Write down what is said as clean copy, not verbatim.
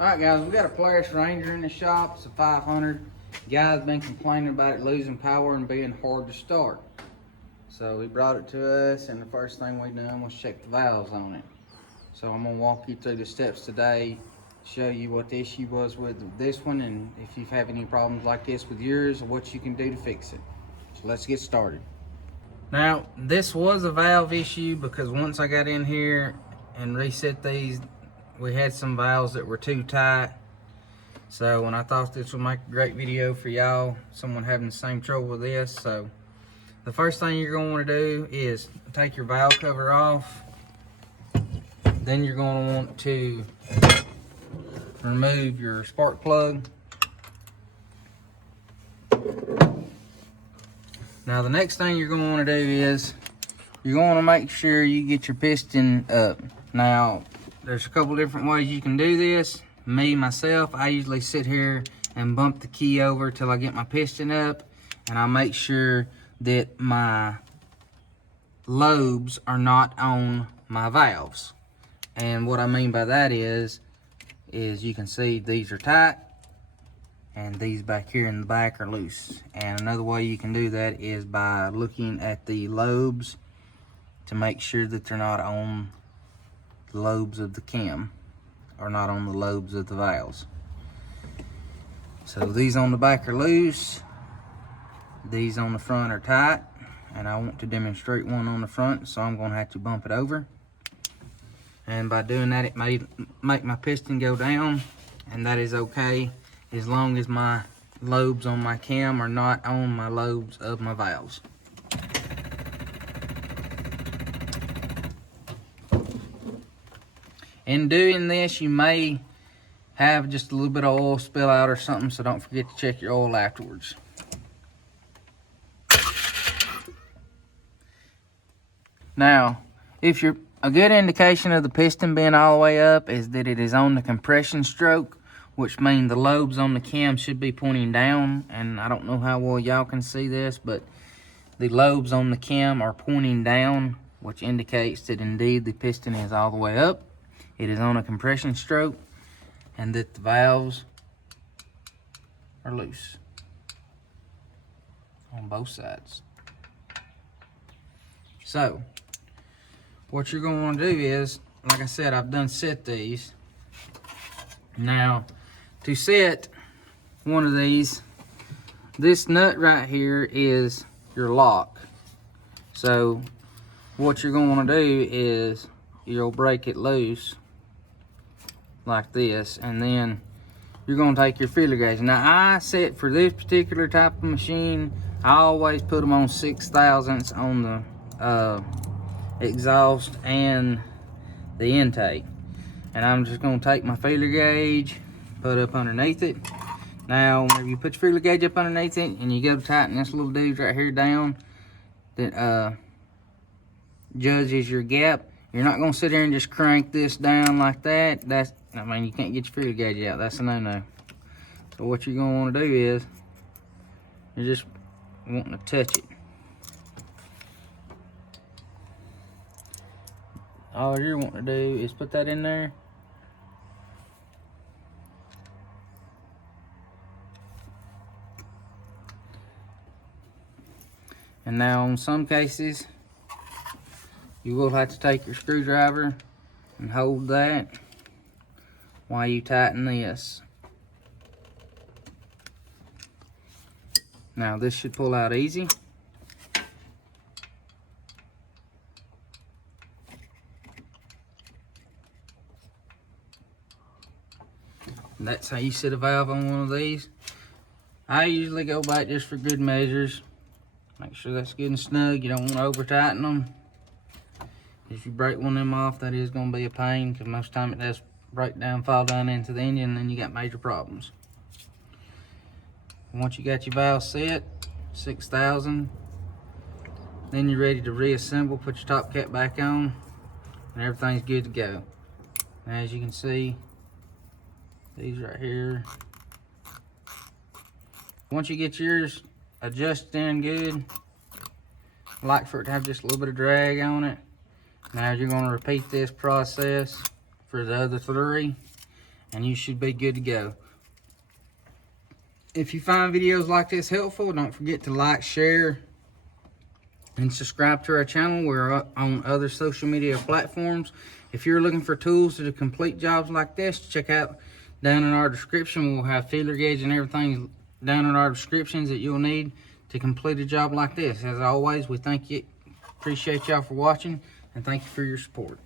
Alright guys, we got a Polaris Ranger in the shop. It's a 500. Guys been complaining about it losing power and being hard to start. So he brought it to us, and the first thing we done was check the valves on it. So I'm gonna walk you through the steps today, show you what the issue was with this one, and if you have any problems like this with yours, what you can do to fix it. So let's get started. Now, this was a valve issue because once I got in here and reset these, we had some valves that were too tight. So when I thought this would make a great video for y'all, someone having the same trouble with this. So the first thing you're going to want to do is take your valve cover off. Then you're going to want to remove your spark plug. Now the next thing you're going to want to do is you're going to make sure you get your piston up. Now there's a couple different ways you can do this. Myself, I usually sit here and bump the key over till I get my piston up, and I make sure that my lobes are not on my valves. And what I mean by that is you can see these are tight and these back here in the back are loose. And another way you can do that is by looking at the lobes to make sure that they're not on the lobes of the cam, or not on the lobes of the valves. So these on the back are loose, these on the front are tight, and I want to demonstrate one on the front, so I'm going to have to bump it over. And by doing that, it may make my piston go down, and that is okay as long as my lobes on my cam are not on my lobes of my valves. In doing this, you may have just a little bit of oil spill out or something, so don't forget to check your oil afterwards. Now, if you're a good indication of the piston being all the way up is that it is on the compression stroke, which means the lobes on the cam should be pointing down. And I don't know how well y'all can see this, but the lobes on the cam are pointing down, which indicates that indeed the piston is all the way up. It is on a compression stroke, and that the valves are loose on both sides. So what you're going to want to do is, like I said, I've done set these. Now, to set one of these, this nut right here is your lock. So what you're going to want to do is you'll break it loose like this, and then you're going to take your feeler gauge. Now I set for this particular type of machine, I always put them on 6/1000ths on the exhaust and the intake. And I'm just going to take my feeler gauge, put up underneath it. Now whenever you put your feeler gauge up underneath it and you go to tighten this little dude right here down that judges your gap, you're not going to sit there and just crank this down like that. I mean, you can't get your feeler gauge out. That's a no-no. So what you're going to want to do is you're just wanting to touch it. All you're wanting to do is put that in there. And now in some cases, you will have to take your screwdriver and hold that while you tighten this. Now this should pull out easy. And that's how you set a valve on one of these. I usually go back just for good measures. Make sure that's good and snug. You don't want to over tighten them. If you break one of them off, that is going to be a pain, because most of the time it does break down, fall down into the engine, and then you got major problems. Once you got your valve set, 6,000, then you're ready to reassemble. Put your top cap back on, and everything's good to go. And as you can see, these right here, once you get yours adjusted in good, I like for it to have just a little bit of drag on it. Now you're going to repeat this process for the other three, and you should be good to go. If you find videos like this helpful, don't forget to like, share, and subscribe to our channel. We're on other social media platforms. If you're looking for tools to complete jobs like this, check out down in our description. We'll have feeler gauge and everything down in our descriptions that you'll need to complete a job like this. As always, we appreciate y'all for watching, and thank you for your support.